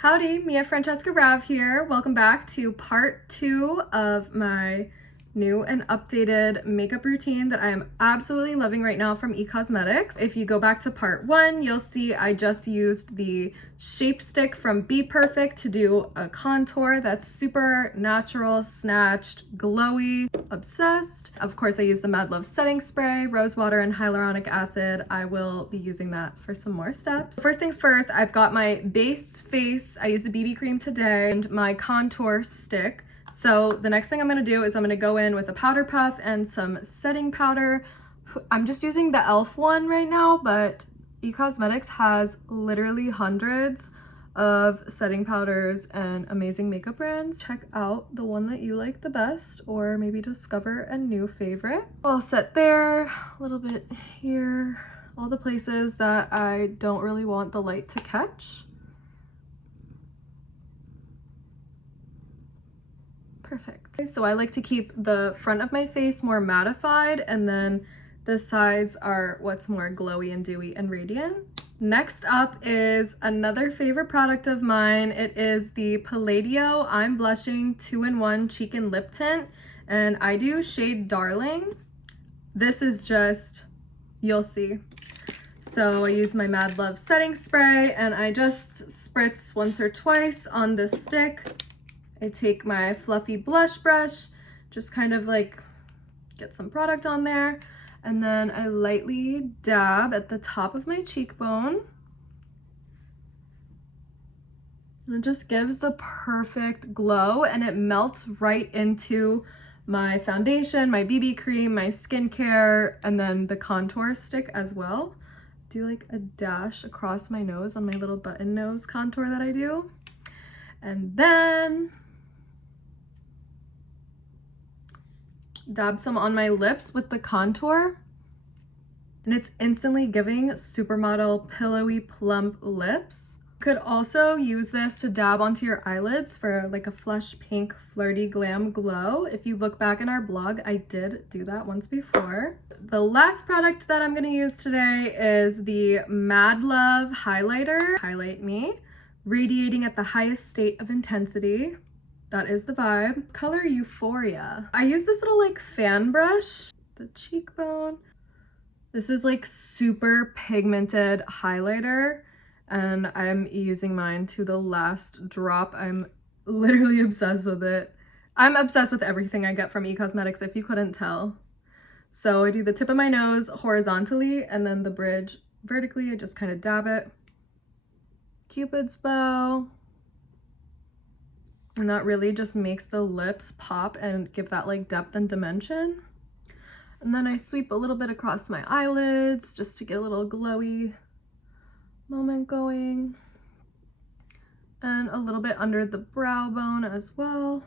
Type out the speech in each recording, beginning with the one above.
Howdy, Mia Francesca Rav here. Welcome back to part 2 of my new and updated makeup routine that I am absolutely loving right now from e.l.f. If you go back to part 1, you'll see I just used the Shape Stick from BPerfect to do a contour that's super natural, snatched, glowy, obsessed. Of course, I used the Madluvv setting spray, rose water, and hyaluronic acid. I will be using that for some more steps. First things first, I've got my base face. I used a BB cream today and my contour stick. So the next thing I'm going to do is I'm going to go in with a powder puff and some setting powder. I'm just using the e.l.f. one right now, but e.l.f. has literally hundreds of setting powders and amazing makeup brands. Check out the one that you like the best, or maybe discover a new favorite. All set there, a little bit here, all the places that I don't really want the light to catch. Perfect. So I like to keep the front of my face more mattified, and then the sides are what's more glowy and dewy and radiant. Next up is another favorite product of mine. It is the Palladio I'm Blushing 2-in-1 Cheek and Lip Tint, and I do shade Darling. This is just, you'll see. So I use my Madluvv setting spray and I just spritz once or twice on this stick. I take my fluffy blush brush, just kind of like get some product on there, and then I lightly dab at the top of my cheekbone. And it just gives the perfect glow, and it melts right into my foundation, my BB cream, my skincare, and then the contour stick as well. Do like a dash across my nose on my little button nose contour that I do. And then dab some on my lips with the contour, and it's instantly giving supermodel pillowy plump lips. Could also use this to dab onto your eyelids for like a flush pink flirty glam glow. If you look back in our blog, I did do that once before. The last product that I'm going to use today is the Madluvv highlighter. Highlight Me, radiating at the highest state of intensity. That is the vibe. Color Euphoria. I use this little like fan brush, the cheekbone. This is like super pigmented highlighter, and I'm using mine to the last drop. I'm literally obsessed with it. I'm obsessed with everything I get from e.l.f. if you couldn't tell. So I do the tip of my nose horizontally and then the bridge vertically. I just kind of dab it. Cupid's bow. And that really just makes the lips pop and give that like depth and dimension. And then I sweep a little bit across my eyelids just to get a little glowy moment going. And a little bit under the brow bone as well.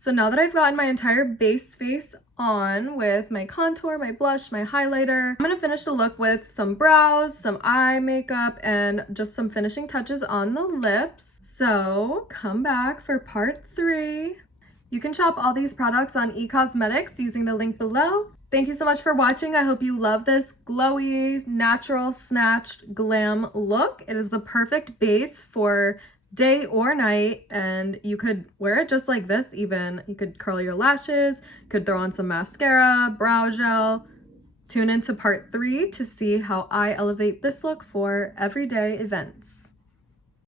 So now that I've gotten my entire base face on with my contour, my blush, my highlighter, I'm gonna finish the look with some brows, some eye makeup, and just some finishing touches on the lips. So come back for part 3. You can shop all these products on e.l.f. using the link below. Thank you so much for watching. I hope you love this glowy, natural, snatched glam look. It is the perfect base for day or night, and you could wear it just like this even. You could curl your lashes, could throw on some mascara, brow gel. Tune into part 3 to see how I elevate this look for everyday events.